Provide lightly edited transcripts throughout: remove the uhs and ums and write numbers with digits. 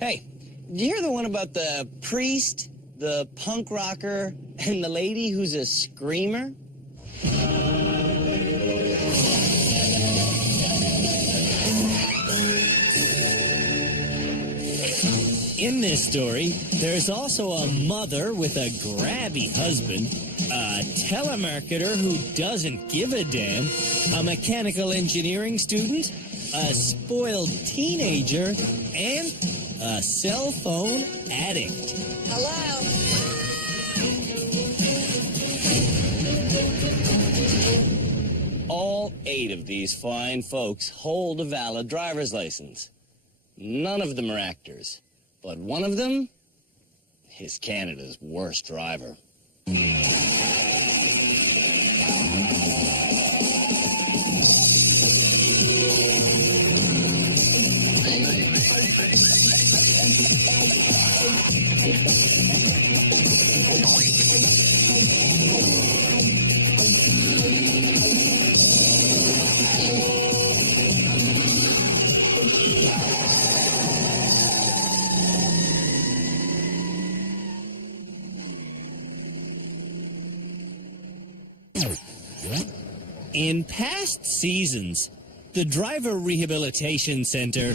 Hey, did you hear the one about the priest, the punk rocker, and the lady who's a screamer? In this story, there's also a mother with a grabby husband, a telemarketer who doesn't give a damn, a mechanical engineering student, a spoiled teenager, and a cell phone addict. Hello? All 8 of these fine folks hold a valid driver's license. None of them are actors, but one of them is Canada's worst driver. In past seasons, the Driver Rehabilitation Center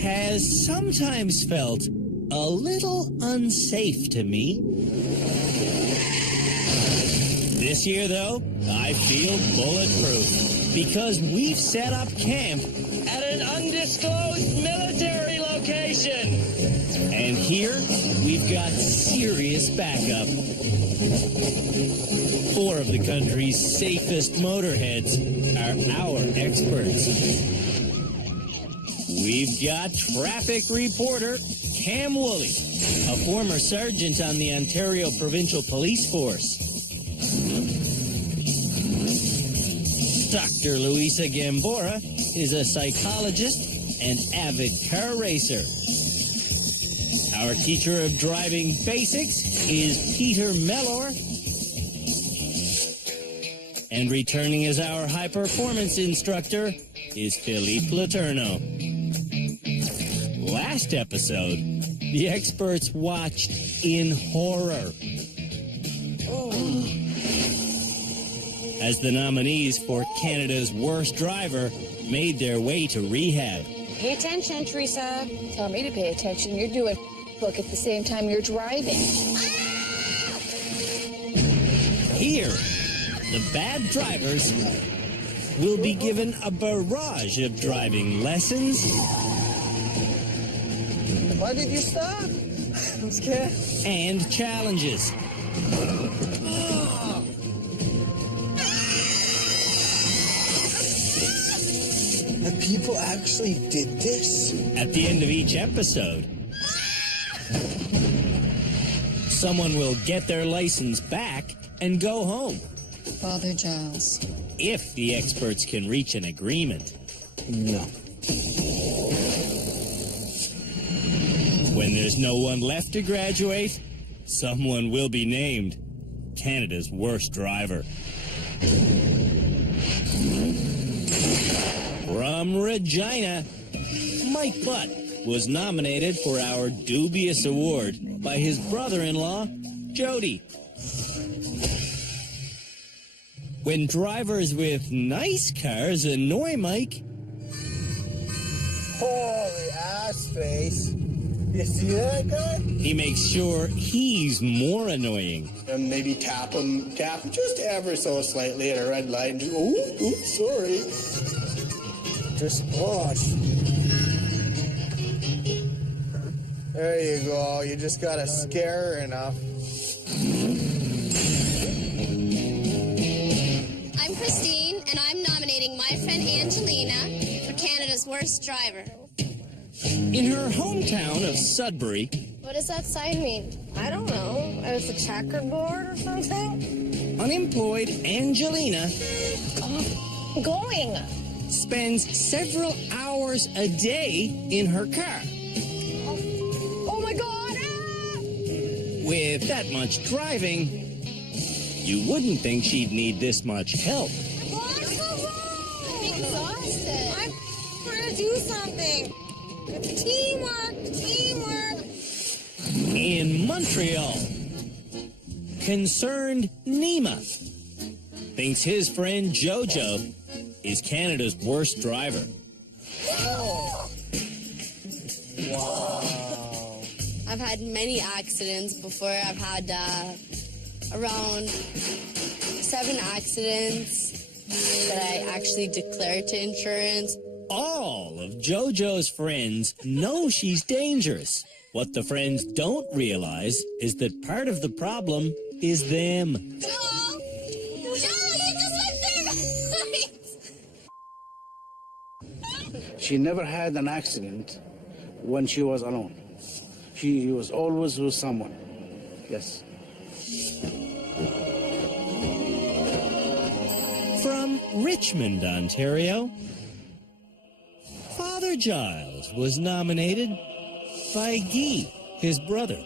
has sometimes felt a little unsafe to me. This year, though, I feel bulletproof because we've set up camp at an undisclosed military location. And here, we've got serious backup. 4 of the country's safest motorheads are our experts. We've got traffic reporter Cam Woolley, a former sergeant on the Ontario Provincial Police Force. Dr. Luisa Gambora is a psychologist and avid car racer. Our teacher of driving basics is Peter Mellor. And returning as our high-performance instructor is Philippe Letourneau. Last episode, the experts watched in horror as the nominees for Canada's worst driver made their way to rehab. Pay attention, Teresa. Tell me to pay attention. You're doing book at the same time you're driving. Here, the bad drivers will be given a barrage of driving lessons. Why did you stop? I'm scared. And challenges. The people actually did this? At the end of each episode, someone will get their license back and go home. Father Giles. If the experts can reach an agreement. No. When there's no one left to graduate, someone will be named Canada's worst driver. From Regina, Mike Butt was nominated for our dubious award by his brother-in-law, Jody. When drivers with nice cars annoy Mike, Holy ass face. You see that guy? he makes sure he's more annoying. And maybe tap him just ever so slightly at a red light and just, oops, sorry. Just watch. There you go. You just gotta scare her enough. I'm Christine, and I'm nominating my friend Angelina for Canada's worst driver. In her hometown of Sudbury, What does that sign mean? I don't know. It's a checkerboard or something? unemployed Angelina I'm going. spends several hours a day in her car. Oh my God! Ah! With that much driving, you wouldn't think she'd need this much help. I'm exhausted. I'm trying to do something. Teamwork! Montreal, concerned Nima thinks his friend Jojo is Canada's worst driver. I've had many accidents before. I've had around 7 accidents that I actually declared to insurance. All of Jojo's friends know she's dangerous. What the friends don't realize is that part of the problem is them. Joe! Joe, you just went there! She never had an accident when she was alone. She was always with someone. Yes. From Richmond, Ontario, Father Giles was nominated by Guy, his brother.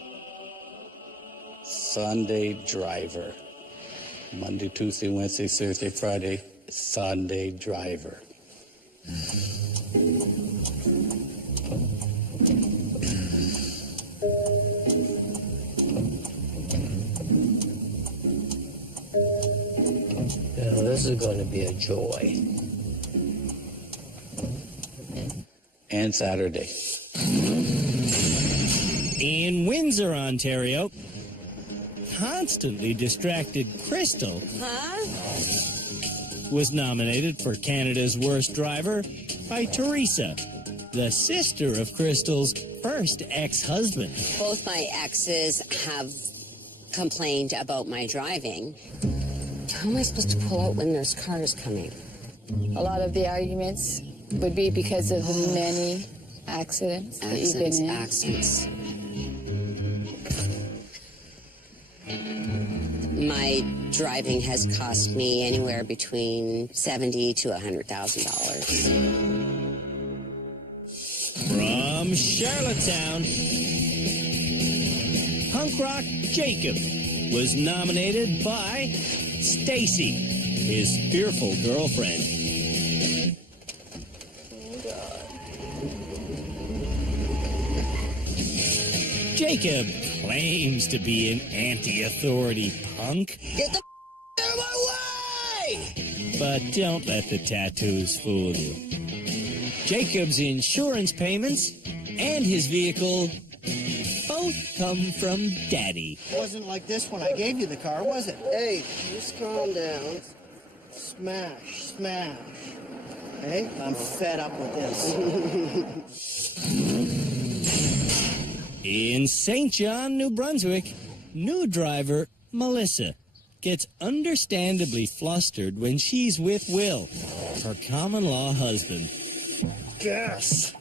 Sunday driver. Monday, Tuesday, Wednesday, Thursday, Friday, Sunday driver. Now, this is going to be a joy. And Saturday. In Windsor, Ontario, constantly distracted Crystal was nominated for Canada's worst driver by Teresa, the sister of Crystal's first ex-husband. Both my exes have complained about my driving. How am I supposed to pull out when there's cars coming? A lot of the arguments would be because of the many accidents that you've been in. Accidents. My driving has cost me anywhere between $70,000 to $100,000. From Charlottetown, punk rock Jacob was nominated by Stacy, his fearful girlfriend. Jacob claims to be an anti-authority punk. Get the out of my way! But don't let the tattoos fool you. Jacob's insurance payments and his vehicle both come from Daddy. It wasn't like this when I gave you the car, was it? Hey, just calm down. Smash, smash. Hey, I'm fed up with this. In St. John, New Brunswick, new driver Melissa gets understandably flustered when she's with Will, her common-law husband. Yes.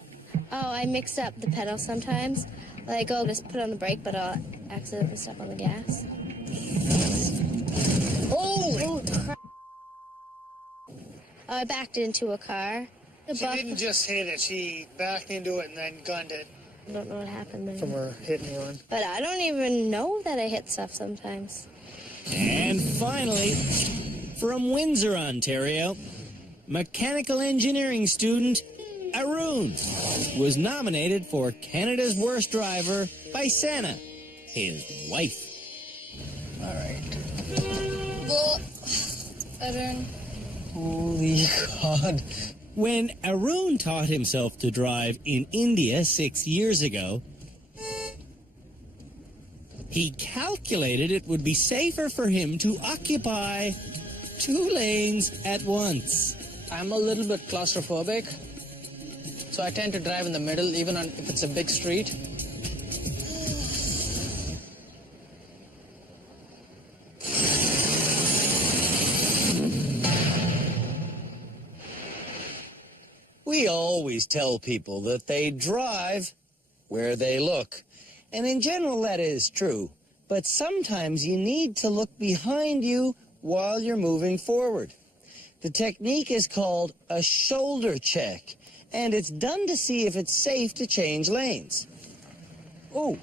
Oh, I mix up the pedal sometimes. Like, I'll just put on the brake, but I'll accidentally step on the gas. Holy! Crap. I backed into a car. She didn't just hit it, she backed into it and then gunned it. I don't know what happened there. From her hit and run. But I don't even know that I hit stuff sometimes. And finally, from Windsor, Ontario, mechanical engineering student Arun was nominated for Canada's worst driver by Sana, his wife. All right. Arun. Holy God. When Arun taught himself to drive in India 6 years ago, he calculated it would be safer for him to occupy 2 lanes at once. I'm a little bit claustrophobic, so I tend to drive in the middle, even if it's a big street. We always tell people that they drive where they look. And in general, that is true. But sometimes you need to look behind you while you're moving forward. The technique is called a shoulder check, and it's done to see if it's safe to change lanes. Oh.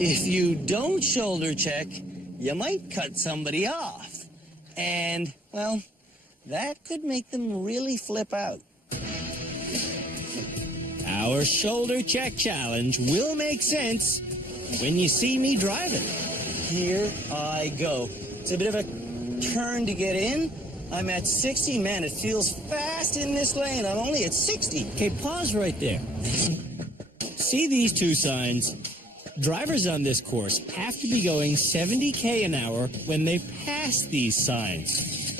If you don't shoulder check, you might cut somebody off. And, well, that could make them really flip out. Our shoulder check challenge will make sense when you see me driving. Here I go. It's a bit of a turn to get in. I'm at 60. Man, it feels fast in this lane. I'm only at 60. Okay, pause right there. See these two signs? Drivers on this course have to be going 70k an hour when they pass these signs.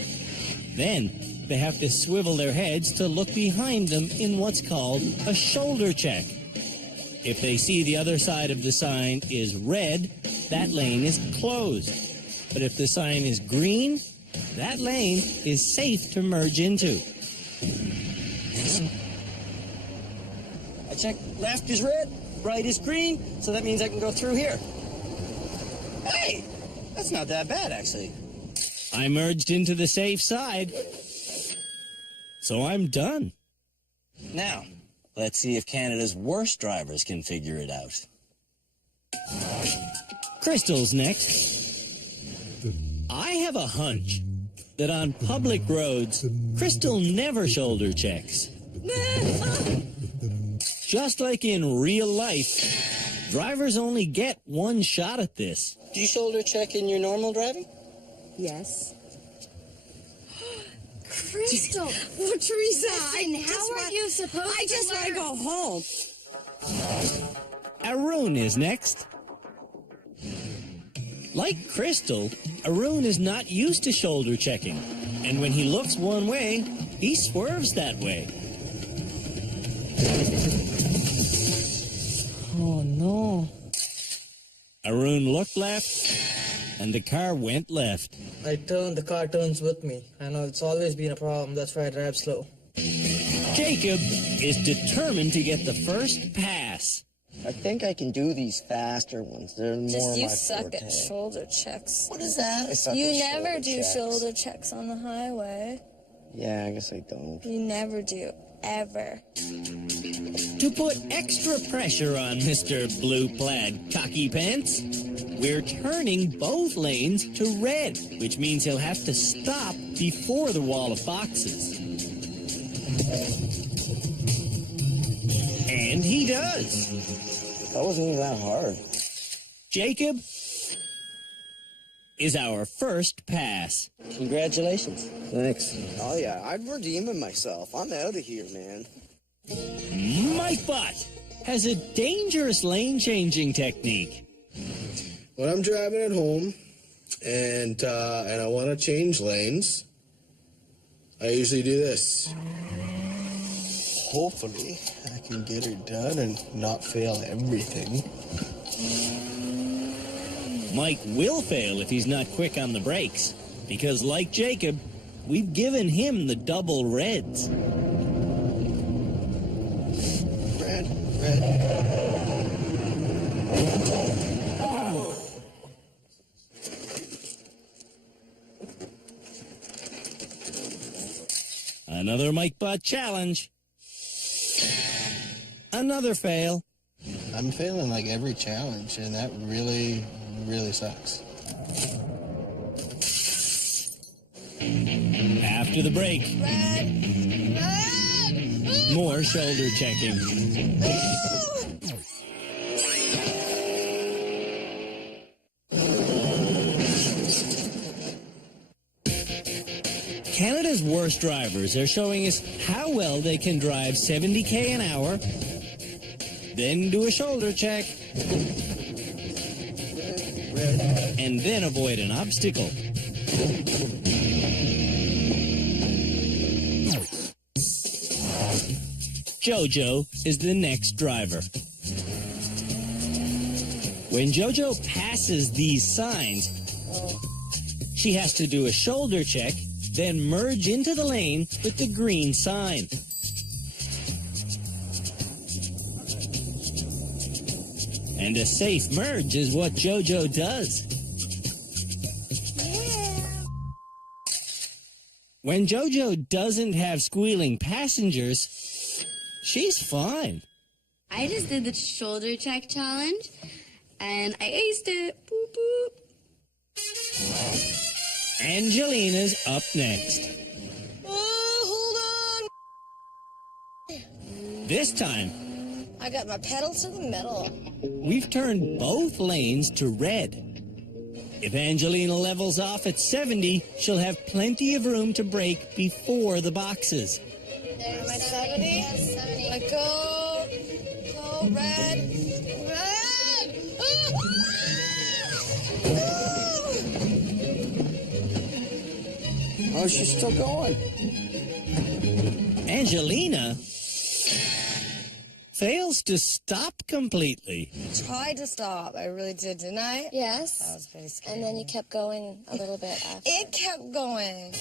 Then they have to swivel their heads to look behind them in what's called a shoulder check. If they see the other side of the sign is red, that lane is closed. But if the sign is green, that lane is safe to merge into. I check left is red, right is green, so that means I can go through here. Hey, that's not that bad, actually. I merged into the safe side, so I'm done. Now, let's see if Canada's worst drivers can figure it out. Crystal's next. I have a hunch that on public roads, Crystal never shoulder checks. Just like in real life, drivers only get one shot at this. Do you shoulder check in your normal driving? Yes. Crystal! Well, Teresa, how are you supposed to I just want to go home. Arun is next. Like Crystal, Arun is not used to shoulder checking, and when he looks one way, he swerves that way. Oh, no. Arun looked left, and the car went left. I turn, the car turns with me. I know it's always been a problem, that's why I drive slow. Jacob is determined to get the first pass. I think I can do these faster ones. They're more Just you my suck forte. at shoulder checks. What is that? I suck You at never do checks. shoulder checks on the highway. Yeah, I guess I don't. You never do. Ever. To put extra pressure on Mr. Blue Plaid Cocky Pants, we're turning both lanes to red, which means he'll have to stop before the wall of boxes. And he does. That wasn't even that hard. Jacob is our first pass. Congratulations. Thanks. Oh, yeah, I'm redeeming myself. I'm out of here, man. Mike Butt has a dangerous lane-changing technique. When I'm driving at home and I want to change lanes, I usually do this. Hopefully, I can get it done and not fail everything. Mike will fail if he's not quick on the brakes, because like Jacob, we've given him the double reds. Red, red. Another Mike Butt challenge. Another fail. I'm failing like every challenge, and that really, really sucks. After the break, more shoulder checking. Canada's worst drivers are showing us how well they can drive 70k an hour, then do a shoulder check, and then avoid an obstacle. Jojo is the next driver. When Jojo passes these signs, she has to do a shoulder check, then merge into the lane with the green sign. And a safe merge is what Jojo does. When Jojo doesn't have squealing passengers, she's fine. I just did the shoulder check challenge, and I aced it. Boop, boop. Angelina's up next. Hold on. This time, I got my pedal to the metal. We've turned both lanes to red. If Angelina levels off at 70, she'll have plenty of room to brake before the boxes. Am I 70? 70. Let go. Go, red. Red! Oh, she's still going. Angelina fails to stop completely. Tried to stop. I really did, didn't I? Yes. That was pretty scary. And then you kept going a little bit after. It kept going.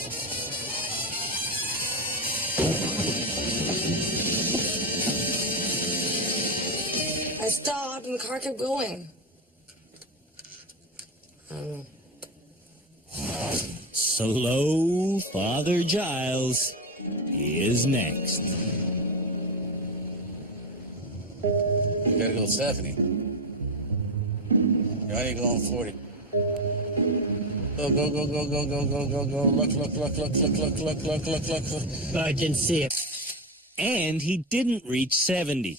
I stopped and the car kept going. Slow Father Giles is next. You gotta go 70. You're only going 40. Go, go, go, go, go, go, go, go, go. Look, look, look, look, look, look, look, look, look, look, look. I can see it. And he didn't reach 70.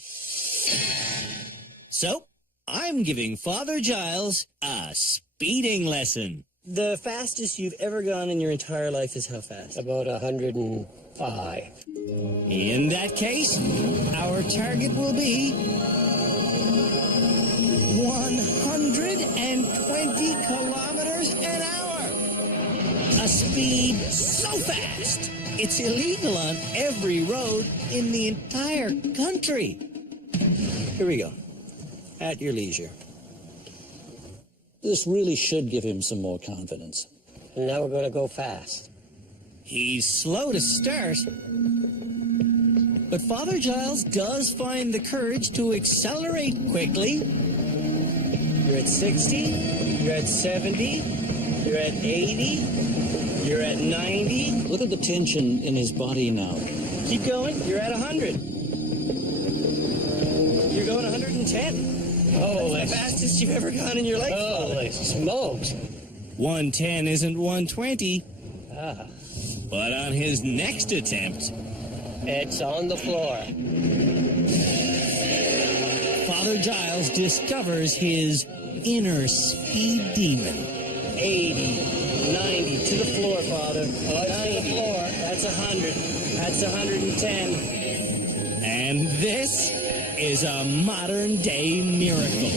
So, I'm giving Father Giles a speeding lesson. The fastest you've ever gone in your entire life is how fast? About 105. In that case, our target will be 120 kilometers an hour. A speed so fast, it's illegal on every road in the entire country. Here we go. At your leisure. This really should give him some more confidence. And now we're going to go fast. He's slow to start, but Father Giles does find the courage to accelerate quickly. You're at 60, you're at 70, you're at 80, you're at 90. Look at the tension in his body now. Keep going, you're at 100. You're going 110. Oh, that's the fastest you've ever gone in your life. Holy smokes. 110 isn't 120. Ah, But on his next attempt, it's on the floor. Father Giles discovers his inner speed demon. 80, 90, to the floor, Father. 90, to the floor. That's 100. That's 110. and this is a modern-day miracle.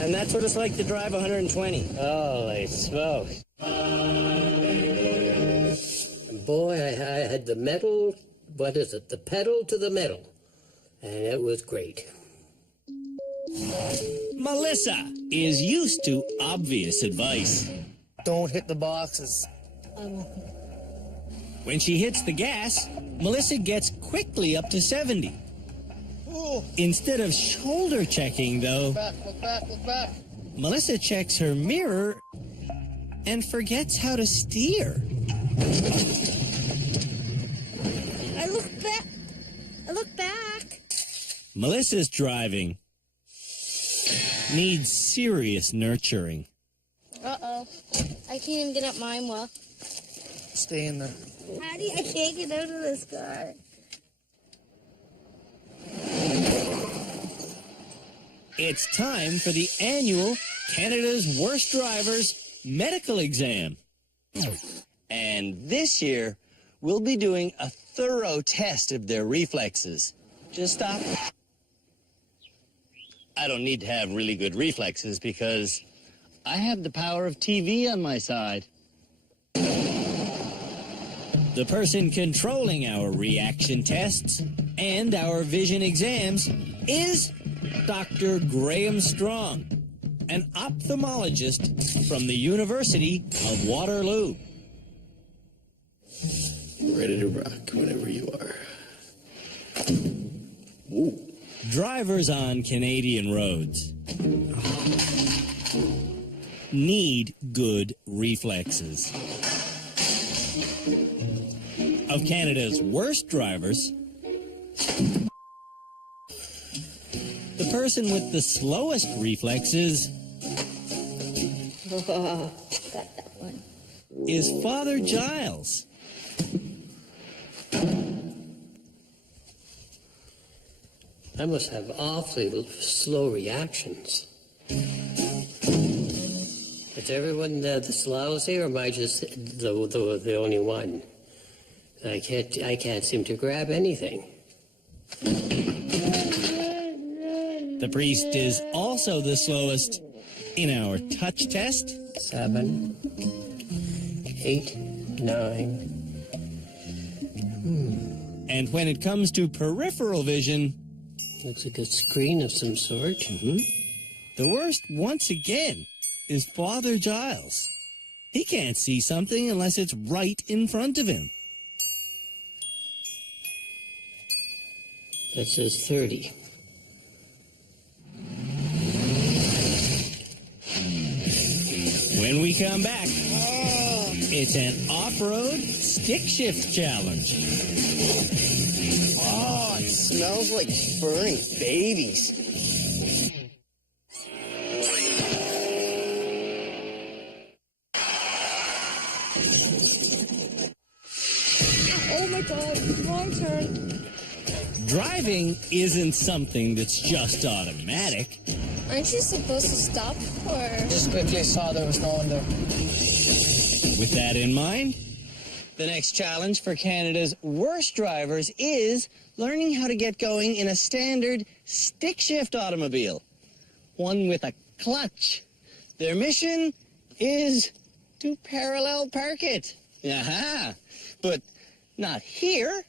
And that's what it's like to drive 120. Holy smokes. Boy, I had the metal, what is it, the pedal to the metal. And it was great. Melissa is used to obvious advice. Don't hit the boxes. When she hits the gas, Melissa gets quickly up to 70. Instead of shoulder checking, though, Look back. Melissa checks her mirror and forgets how to steer. I look back. Melissa's driving needs serious nurturing. Uh-oh. I can't even get up mine well. Stay in there. I can't get out of this car. It's time for the annual Canada's Worst Drivers medical exam. And this year, we'll be doing a thorough test of their reflexes. Just stop. I don't need to have really good reflexes because I have the power of TV on my side. The person controlling our reaction tests and our vision exams is Dr. Graham Strong, an ophthalmologist from the University of Waterloo. Ready to rock whenever you are. Ooh. Drivers on Canadian roads need good reflexes. Of Canada's worst drivers, the person with the slowest reflexes Got that one. is Father Giles. I must have awfully slow reactions. Is everyone this lousy, or am I just the only one? I can't seem to grab anything. The priest is also the slowest in our touch test. 7, 8, 9. And when it comes to peripheral vision, looks like a screen of some sort. The worst, once again, is Father Giles. He can't see something unless it's right in front of him. That says 30. When we come back, it's an off-road stick shift challenge. Oh, it smells like furry babies. Oh my god, wrong turn. Driving isn't something that's just automatic. Aren't you supposed to stop or? Just quickly saw there was no one there. With that in mind, The next challenge for Canada's worst drivers is learning how to get going in a standard stick-shift automobile, one with a clutch. Their mission is to parallel park it. Aha! But not here.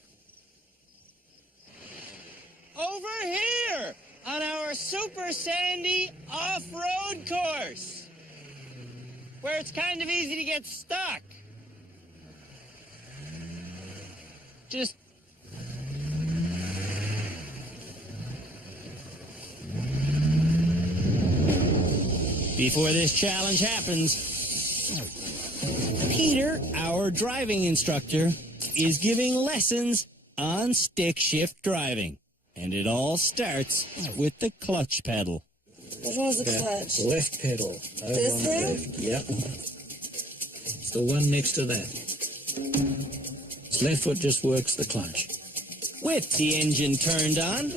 Over here on our super sandy off-road course, where it's kind of easy to get stuck. Just before this challenge happens, Peter, our driving instructor, is giving lessons on stick shift driving. And it all starts with the clutch pedal. Which one's the clutch? Left pedal. Over This on the thing? left. Yep. It's the one next to that. Its left foot just works the clutch. With the engine turned on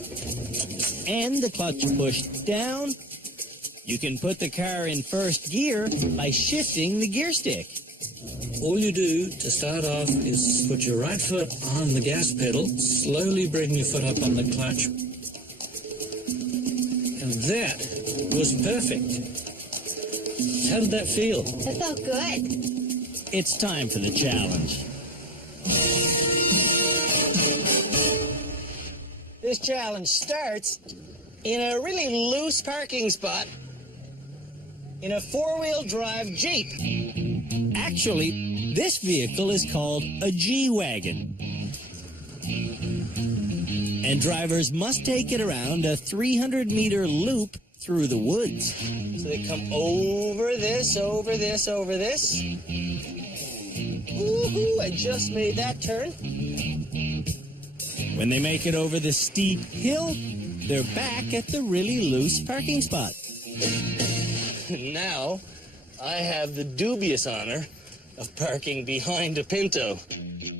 and the clutch pushed down, you can put the car in first gear by shifting the gear stick. All you do to start off is put your right foot on the gas pedal, slowly bring your foot up on the clutch. And that was perfect. How did that feel? It felt good. It's time for the challenge. This challenge starts in a really loose parking spot in a four-wheel drive Jeep. Actually, this vehicle is called a G-Wagon. And drivers must take it around a 300-meter loop through the woods. So they come over this, over this, over this. Woohoo, I just made that turn. When they make it over the steep hill, they're back at the really loose parking spot. Now, I have the dubious honor of parking behind a Pinto.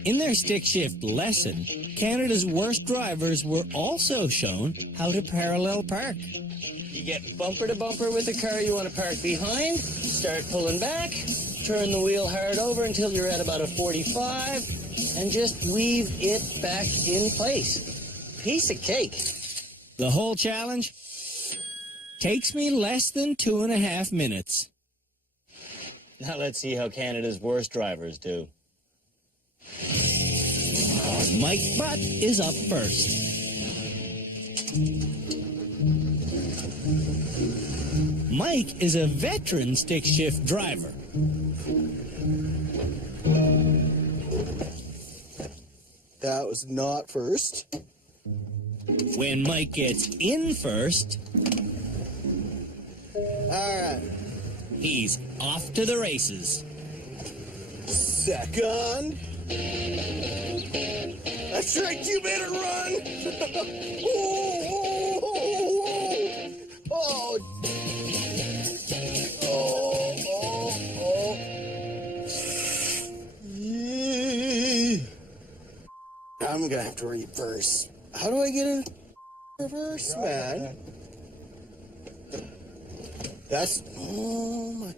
In their stick shift lesson, Canada's worst drivers were also shown how to parallel park. You get bumper to bumper with the car you want to park behind, start pulling back, turn the wheel hard over until you're at about a 45, and just weave it back in place. Piece of cake. The whole challenge takes me less than 2.5 minutes. Now let's see how Canada's worst drivers do. Mike Butt is up first. Mike is a veteran stick shift driver. That was not first. When Mike gets in first, All right. he's off to the races. Second. That's right, you better run. Oh. I'm gonna have to reverse. How do I get in reverse, man? That's, oh my.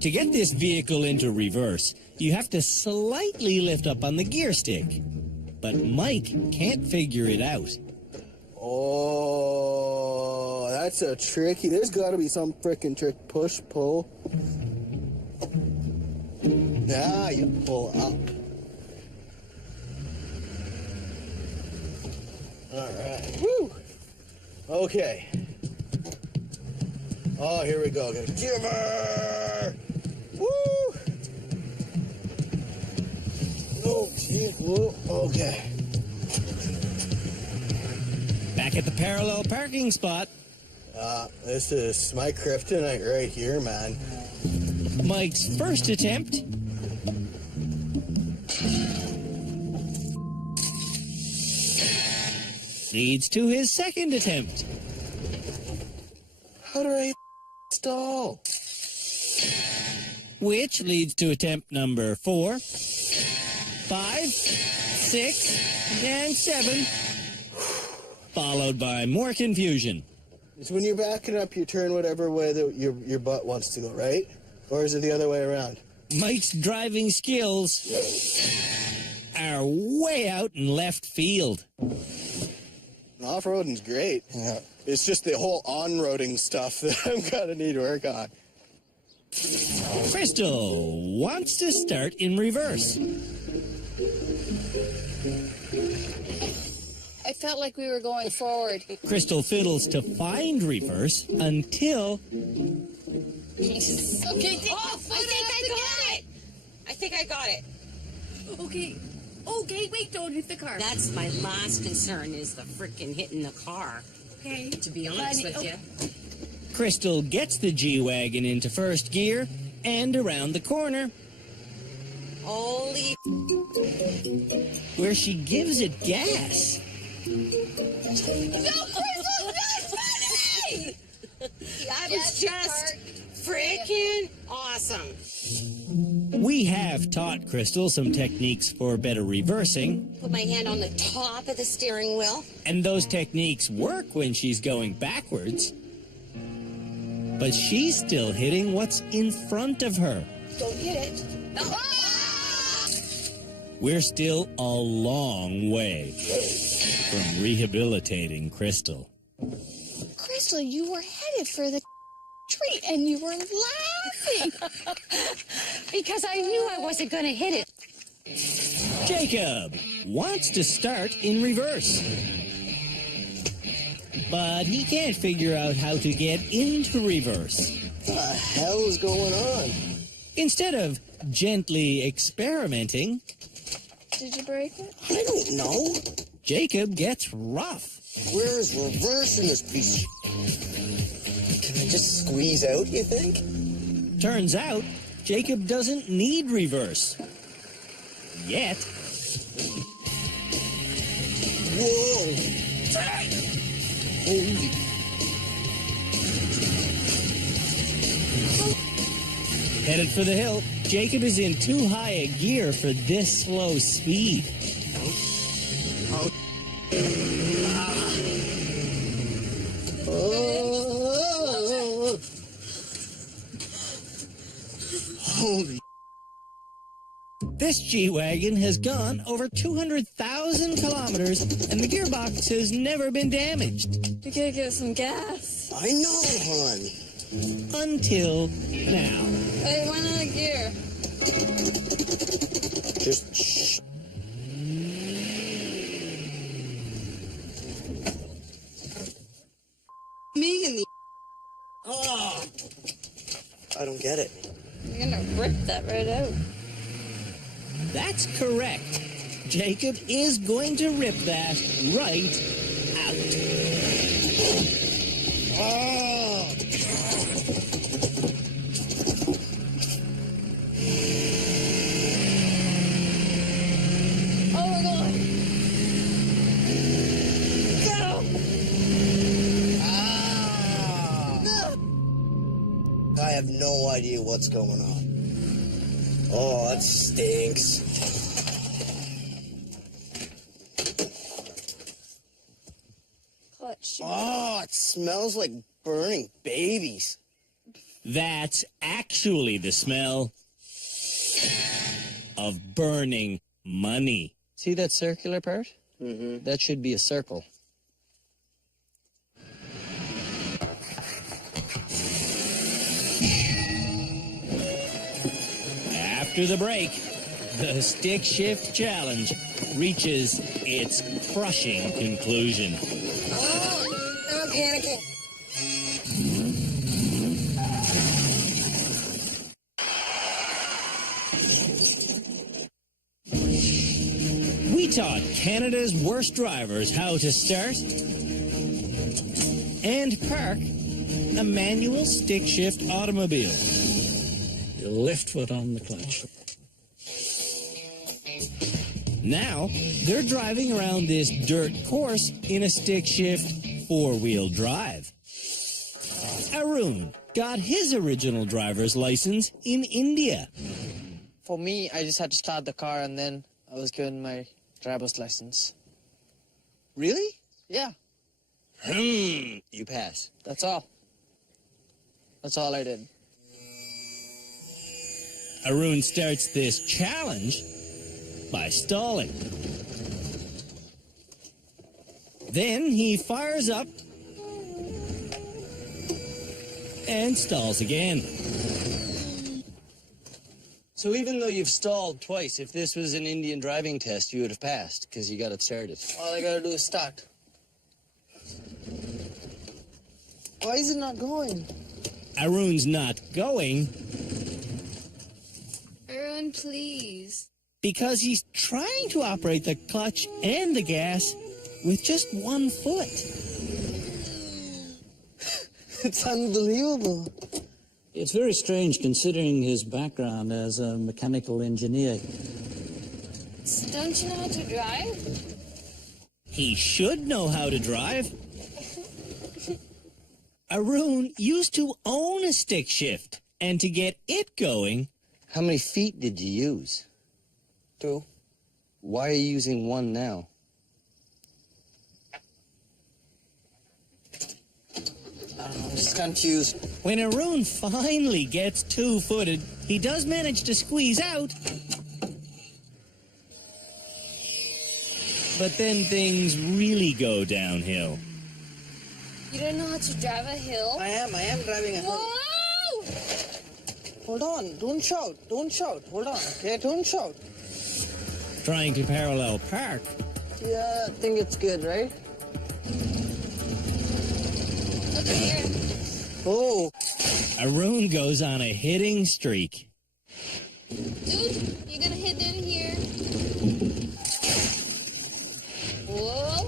To get this vehicle into reverse, you have to slightly lift up on the gear stick. But Mike can't figure it out. Oh, that's a tricky. There's got to be some freaking trick. Push, pull. Now you pull up. All right. Woo. Okay. Oh, here we go. Give her. Woo. Oh, shit. Whoa. Okay. Back at the parallel parking spot. This is my kryptonite right here, man. Mike's first attempt. Leads to his second attempt. How do I stall? Which leads to attempt number 4, 5, 6, and 7. Followed by more confusion. It's when you're backing up, you turn whatever way that your butt wants to go, right? Or is it the other way around? Mike's driving skills are way out in left field. Off-roading's great. Yeah. It's just the whole on-roading stuff that I'm gonna need work on. Crystal wants to start in reverse. I felt like we were going forward. Crystal fiddles to find reverse until... Okay, I think I got it. Okay. Okay, wait, don't hit the car. That's my last concern is the frickin' hitting the car. Okay. To be honest with you. Crystal gets the G-Wagon into first gear and around the corner, Holy... where she gives it gas. No, Crystal's not funny! That was just freaking awesome. We have taught Crystal some techniques for better reversing, Put my hand on the top of the steering wheel. and those techniques work when she's going backwards. But she's still hitting what's in front of her. Don't get it. We're still a long way from rehabilitating Crystal. Crystal, you were headed for the tree and you were laughing. Because I knew I wasn't going to hit it. Jacob wants to start in reverse, but he can't figure out how to get into reverse. What the hell is going on? Instead of gently experimenting, Did you break it? I don't know. Jacob gets rough. Where's reverse in this piece of Can I just squeeze out, you think? Turns out, Jacob doesn't need reverse. Yet. Whoa! Holy... Headed for the hill, Jacob is in too high a gear for this slow speed. Holy... This G-Wagon has gone over 200,000 kilometers, and the gearbox has never been damaged. You gotta get some gas. I know, hon. Until now. Hey, why not a gear? Just shh. Me and the... Oh! I don't get it. You're gonna rip that right out. That's correct. Jacob is going to rip that right out. Oh! Oh my god! I have no idea what's going on. Oh, that stinks. clutch. Oh, it smells like burning babies. That's actually the smell of burning money. See that circular part? Mm-hmm. That should be a circle. After the break, the stick shift challenge reaches its crushing conclusion. Oh, I'm panicking. We taught Canada's worst drivers how to start and park a manual stick shift automobile. Your left foot on the clutch. Now, they're driving around this dirt course in a stick shift four-wheel drive. Arun got his original driver's license in India. For me, I just had to start the car and then I was given my driver's license. Really? Yeah, You pass. that's all. That's all I did. Arun starts this challenge by stalling. Then he fires up and stalls again. So even though you've stalled twice, if this was an Indian driving test, you would have passed because you got it started. All I gotta do is start. Why is it not going? Arun's not going Arun, please. because he's trying to operate the clutch and the gas with just one foot. It's unbelievable. It's very strange considering his background as a mechanical engineer. Don't you know how to drive? He should know how to drive. Arun used to own a stick shift, and to get it going... How many feet did you use? 2. Why are you using one now? I don't know, I'm just confused. When Arun finally gets two-footed, he does manage to squeeze out. But then things really go downhill. You don't know how to drive a hill? I am driving a hill. Whoa! Hold on, don't shout, hold on, okay, don't shout. Trying to parallel park. Yeah, I think it's good, right? Look here. Oh, Arun goes on a hitting streak. Dude, you're gonna hit in here. Whoa.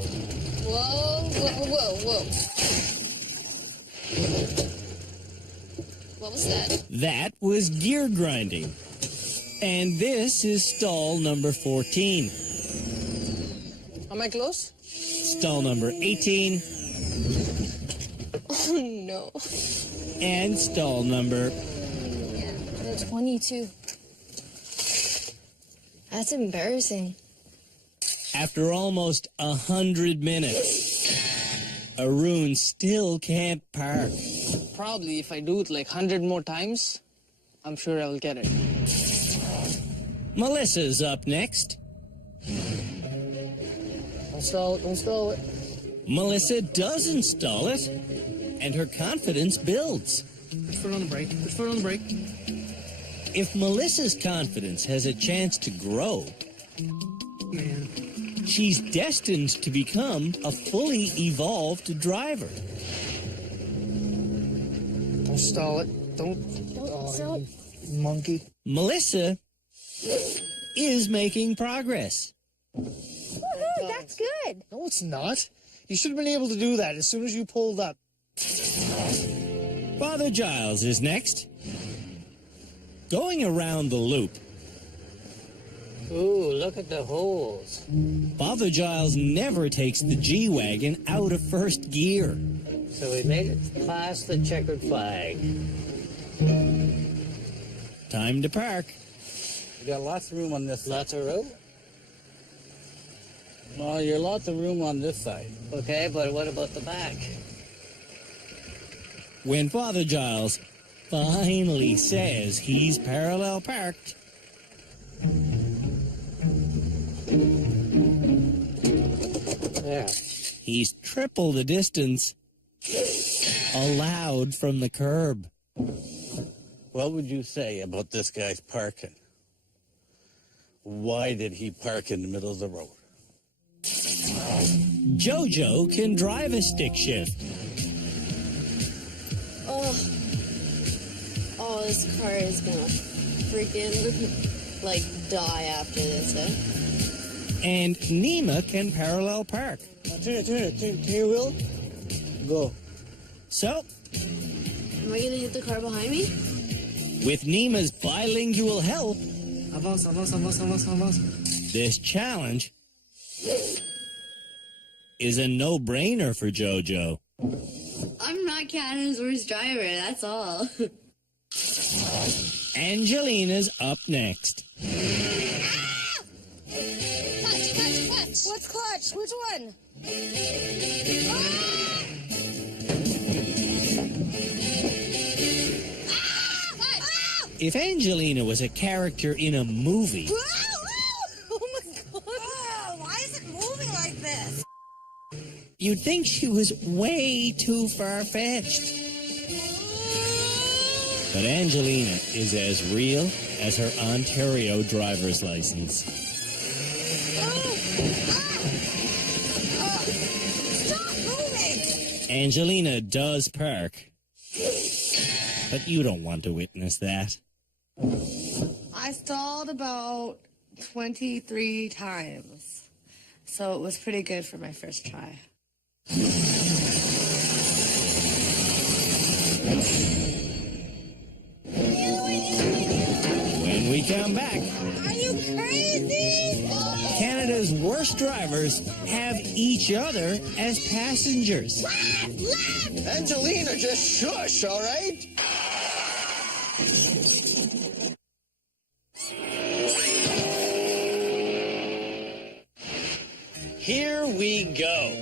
Whoa, whoa, whoa, whoa. What was that? That was gear grinding. And this is stall number 14. Am I close? Stall number 18. Oh, no. And stall number... 22. That's embarrassing. After almost 100 minutes, Arun still can't park. Probably if I do it like 100 more times, I'm sure I'll get it. Melissa's up next. Don't stall it. Melissa does install it, and her confidence builds. put foot on the brake, If Melissa's confidence has a chance to grow, Man. she's destined to become a fully evolved driver. Don't stall it. Don't stall it. Monkey. Melissa is making progress. Woohoo, that's good. No, it's not. You should have been able to do that as soon as you pulled up. Father Giles is next. Going around the loop, Ooh, look at the holes. Father Giles never takes the G-Wagon out of first gear. So we made it past the checkered flag. Time to park. You got lots of room on this. Lots of room. Well, you're lots of room on this side. Okay, but what about the back? When Father Giles finally says he's parallel parked, There. he's triple the distance allowed from the curb. What would you say about this guy's parking? Why did he park in the middle of the road? Jojo can drive a stick shift. Oh, this car is gonna freaking, like, die after this, And Nima can parallel park. Turn your wheel. Go. So, Am I gonna hit the car behind me? with Nima's bilingual help, Avance. this challenge is a no-brainer for Jojo. I'm not Canada's worst driver, that's all. Angelina's up next. Clutch. What's clutch? Which one? If Angelina was a character in a movie, Oh my god. Oh, why is it moving like this? you'd think she was way too far-fetched. But Angelina is as real as her Ontario driver's license. Stop moving! Angelina does park, but you don't want to witness that. I stalled about 23 times, so it was pretty good for my first try. When we come back, Are you crazy? Canada's worst drivers have each other as passengers. Angelina, just shush, all right? Here we go.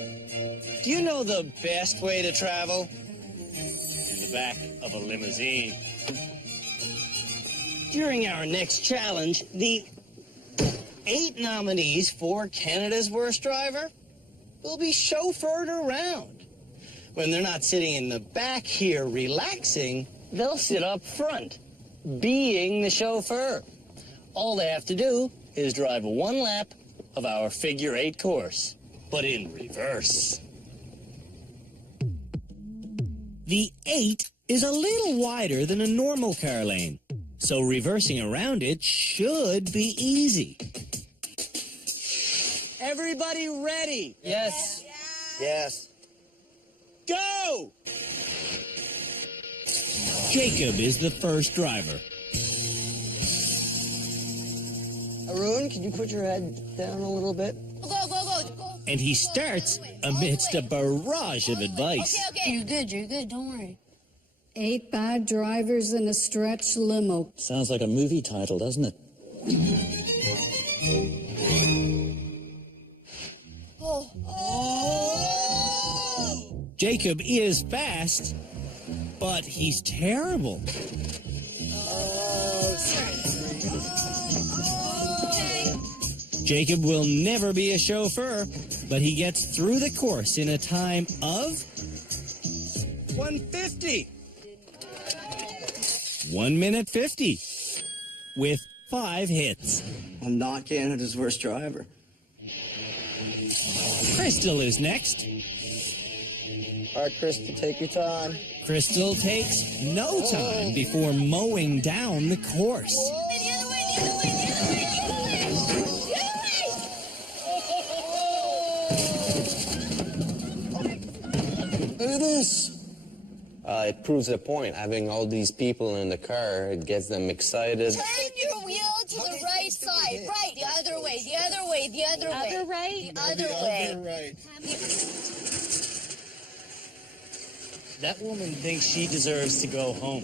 Do you know the best way to travel? In the back of a limousine. During our next challenge, the 8 nominees for Canada's Worst Driver will be chauffeured around. When they're not sitting in the back here relaxing, they'll sit up front, being the chauffeur. All they have to do is drive 1 lap of our figure 8 course, but in reverse. The 8 is a little wider than a normal car lane, so reversing around it should be easy. Everybody ready? Yes. Yes. Go! Jacob is the first driver. Arun, can you put your head down a little bit? Go. And he starts amidst a barrage of advice. Okay. You're good, don't worry. 8 bad drivers in a stretch limo. Sounds like a movie title, doesn't it? Jacob is fast, but he's terrible. Jacob will never be a chauffeur, but he gets through the course in a time of 150. 1 minute 50 with 5 hits. I'm not Canada's worst driver. Crystal is next. All right, Crystal, take your time. Crystal takes no time before mowing down the course. Look at this. It proves a point. Having all these people in the car, it gets them excited. Turn your wheel to the right side. Right. The other way. The right? The other way. That woman thinks she deserves to go home.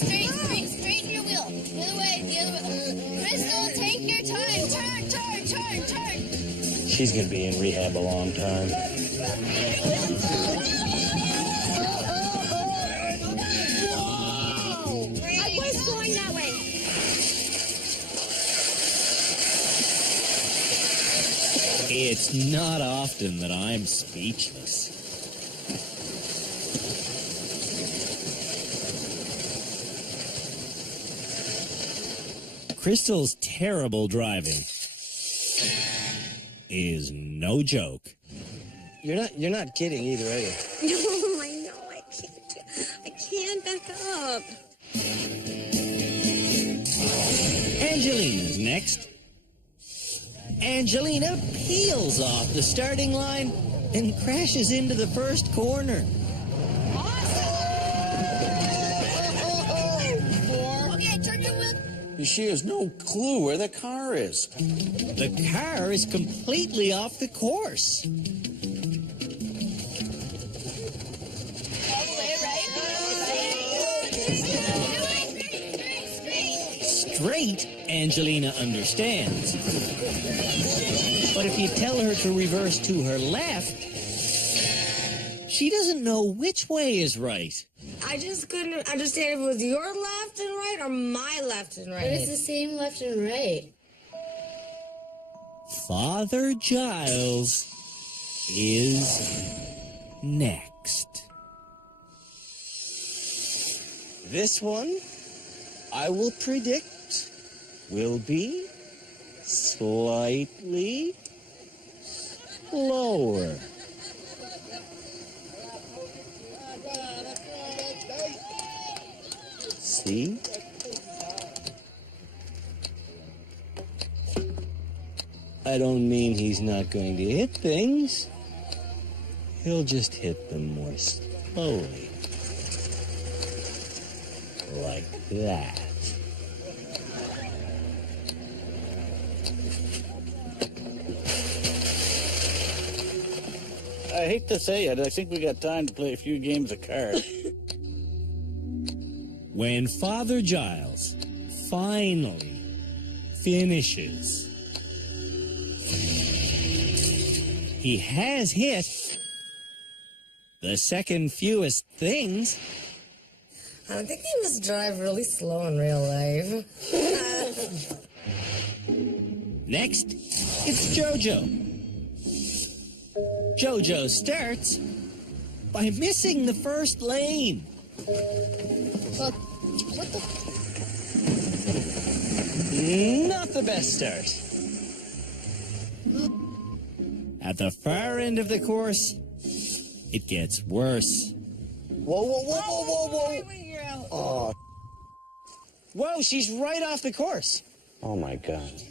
Straighten your wheel. The other way. Crystal, take your time. Turn. She's going to be in rehab a long time. I was going that way. It's not often that I'm speechless. Crystal's terrible driving is no joke. You're not kidding either, are you? No, I know. I can't back up. Angelina's next. Angelina peels off the starting line and crashes into the first corner. Okay, turn your wheel. She has no clue where the car is. The car is completely off the course. All the way, right? Straight, Angelina understands. But if you tell her to reverse to her left, she doesn't know which way is right. I just couldn't understand if it was your left and right or my left and right. But it's the same left and right. Father Giles is next. This one, I will predict, will be slightly slower. See? I don't mean he's not going to hit things. He'll just hit them more slowly. Like that. I hate to say it, I think we got time to play a few games of cards. When Father Giles finally finishes, he has hit the second fewest things. I think he must drive really slow in real life. Next, it's Jojo. Jojo starts by missing the first lane. What the? Not the best start. At the far end of the course, it gets worse. Whoa, whoa, whoa, whoa, whoa, whoa. Oh. Whoa, she's right off the course. Oh, my God.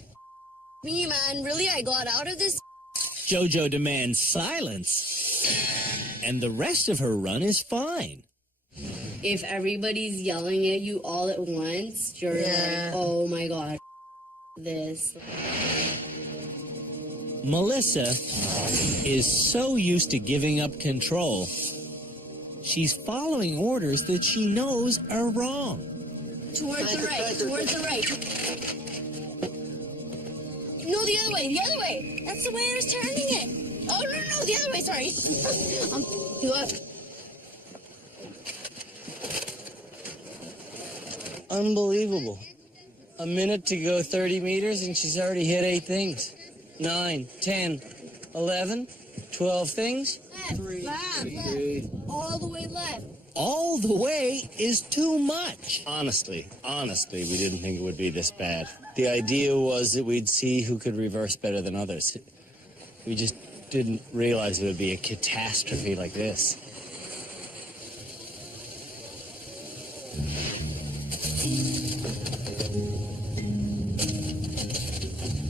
Me, man, really? I got out of this? Jojo demands silence, and the rest of her run is fine. If everybody's yelling at you all at once, you're like, oh my God, this. Melissa is so used to giving up control, she's following orders that she knows are wrong. Towards the right, towards the right. No, the other way. That's the way I was turning it. Oh, no, the other way, sorry. You up. Unbelievable. A minute to go 30 meters and she's already hit 8 things. 9, 10, 11, 12 things. Left. All the way left. All the way is too much. Honestly, we didn't think it would be this bad. The idea was that we'd see who could reverse better than others. We just didn't realize it would be a catastrophe like this.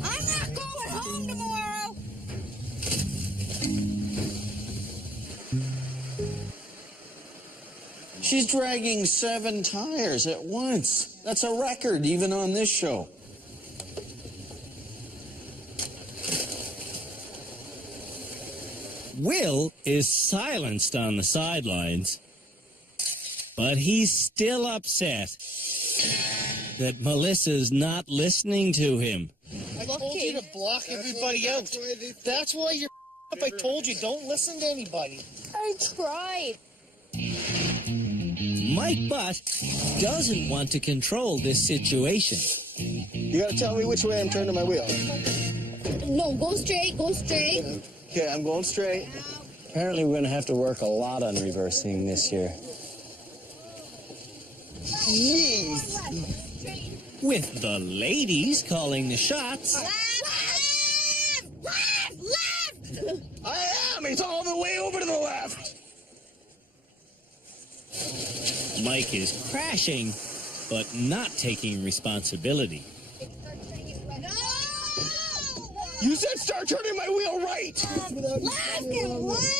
I'm not going home tomorrow. She's dragging 7 tires at once. That's a record, even on this show. Will is silenced on the sidelines, but he's still upset that Melissa's not listening to him. I told you to block everybody out. That's why you're up. I told you, don't listen to anybody. I tried. Mike Butt doesn't want to control this situation. You gotta tell me which way I'm turning my wheel. No, go straight, go straight. Okay, I'm going straight. Apparently we're going to have to work a lot on reversing this year. Jeez. With the ladies calling the shots. I am! It's all the way over to the left! Mike is crashing, but not taking responsibility. You said start turning my wheel right! I'm going left!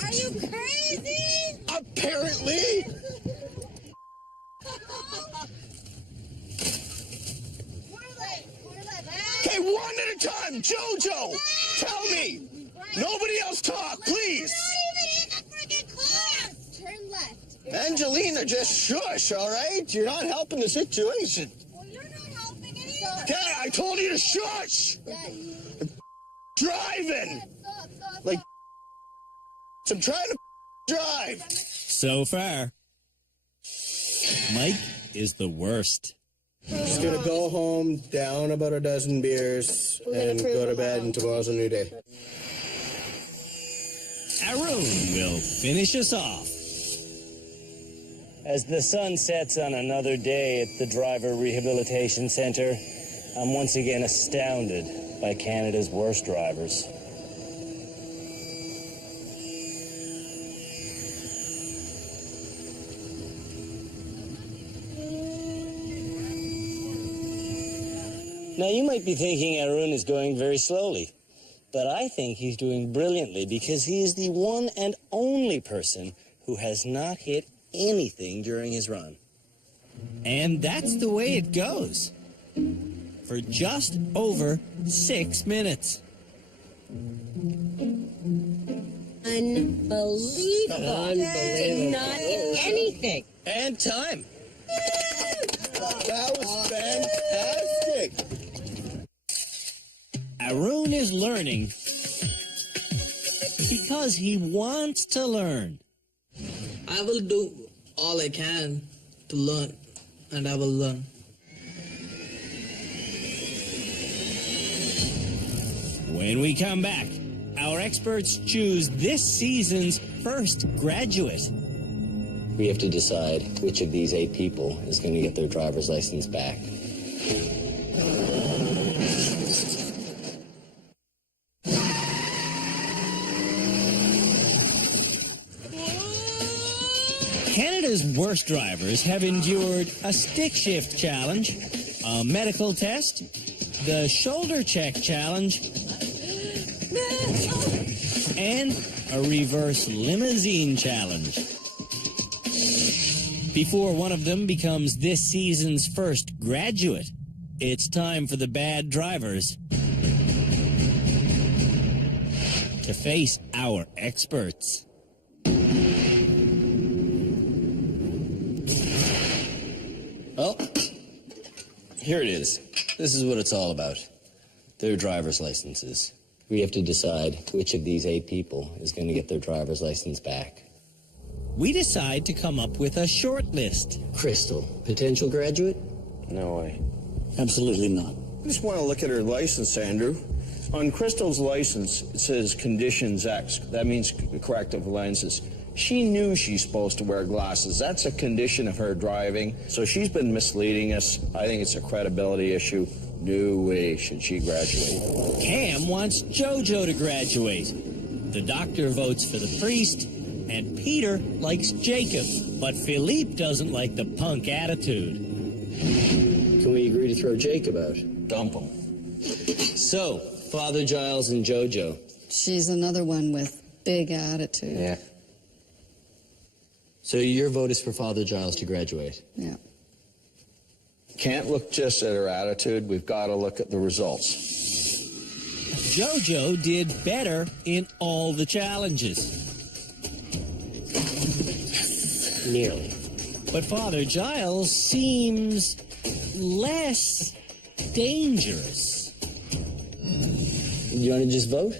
Are you crazy? Apparently! Okay, one at a time! Jojo! Tell me! Nobody else talk, please! Turn left. Angelina, just shush, all right? You're not helping the situation. Okay, I told you to shush! I'm driving! Like, I'm trying to drive! So far, Mike is the worst. Just gonna go home, down about a dozen beers, and go to bed, and tomorrow's a new day. Arun will finish us off. As the sun sets on another day at the Driver Rehabilitation Center, I'm once again astounded by Canada's worst drivers. Now, you might be thinking Arun is going very slowly, but I think he's doing brilliantly because he is the one and only person who has not hit anything during his run. And that's the way it goes. For just over 6 minutes. Unbelievable. Did not hit anything. And time. That was fantastic. Arun is learning because he wants to learn. I will do all I can to learn, and I will learn. When we come back, our experts choose this season's first graduate. We have to decide which of these 8 people is going to get their driver's license back. Canada's worst drivers have endured a stick shift challenge, a medical test, the shoulder check challenge, and a reverse limousine challenge. Before one of them becomes this season's first graduate, it's time for the bad drivers to face our experts. Well, here it is. This is what it's all about. Their driver's licenses. We have to decide which of these 8 people is going to get their driver's license back. We decide to come up with a short list. Crystal, potential graduate? No way. Absolutely not. I just want to look at her license, Andrew. On Crystal's license, it says conditions X. That means corrective lenses. She knew she's supposed to wear glasses. That's a condition of her driving. So she's been misleading us. I think it's a credibility issue. No way should she graduate. Cam wants JoJo to graduate. The doctor votes for the priest, and Peter likes Jacob, but Philippe doesn't like the punk attitude. Can we agree to throw Jacob out? Dump him. So, Father Giles and JoJo. She's another one with big attitude. Yeah. So your vote is for Father Giles to graduate? Yeah. Can't look just at her attitude. We've got to look at the results. JoJo did better in all the challenges. Nearly. But Father Giles seems less dangerous. You want to just vote?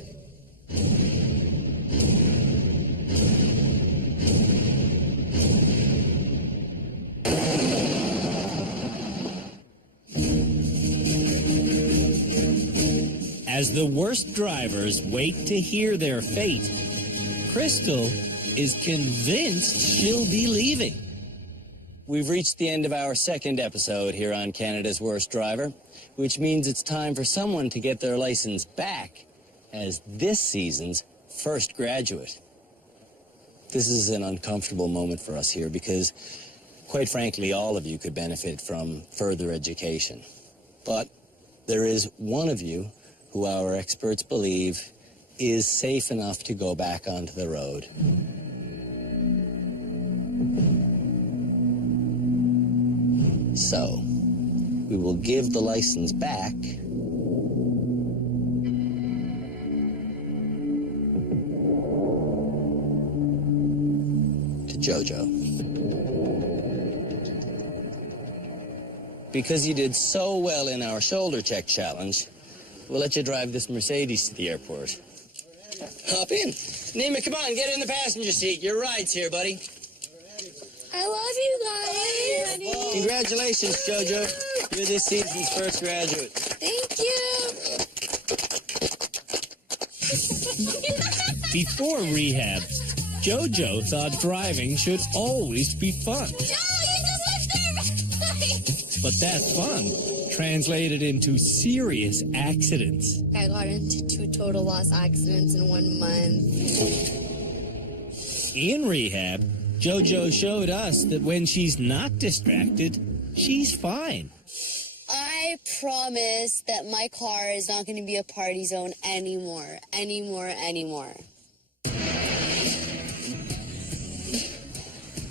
As the worst drivers wait to hear their fate, Crystal is convinced she'll be leaving. We've reached the end of our second episode here on Canada's Worst Driver, which means it's time for someone to get their license back as this season's first graduate. This is an uncomfortable moment for us here because, quite frankly, all of you could benefit from further education. But there is one of you who our experts believe is safe enough to go back onto the road. So, we will give the license back to Jojo. Because you did so well in our shoulder check challenge, we'll let you drive this Mercedes to the airport. Hop in. Nima, come on, get in the passenger seat. Your ride's here, buddy. I love you guys. Congratulations, Jojo. You're this season's first graduate. Thank you. Before rehab, Jojo thought driving should always be fun. But that fun translated into serious accidents. I got into 2 total loss accidents in 1 month. In rehab, Jojo showed us that when she's not distracted, she's fine. I promise that my car is not going to be a party zone anymore.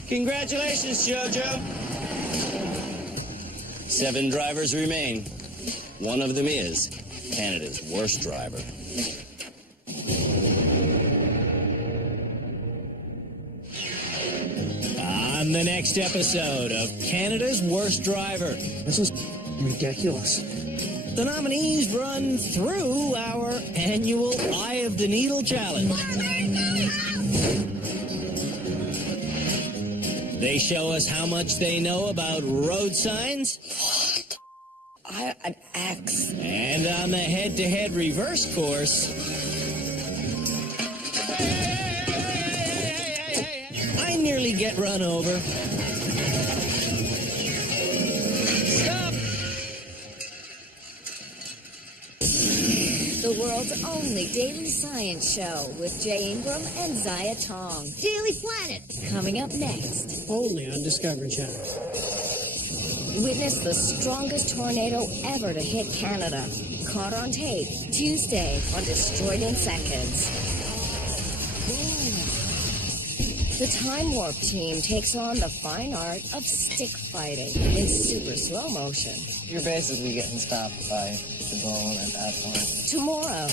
Congratulations, Jojo. 7 drivers remain. One of them is Canada's worst driver. On the next episode of Canada's Worst Driver. This is ridiculous. The nominees run through our annual Eye of the Needle Challenge. They show us how much they know about road signs. An X. And on the head-to-head reverse course, I nearly get run over. Stop! The world's only daily science show with Jay Ingram and Zaya Tong. Daily Planet, coming up next. Only on Discovery Channel. Witness the strongest tornado ever to hit Canada. Caught on tape, Tuesday on Destroyed in Seconds. The Time Warp team takes on the fine art of stick fighting in super slow motion. You're basically getting stopped by the bone at that point. Tomorrow.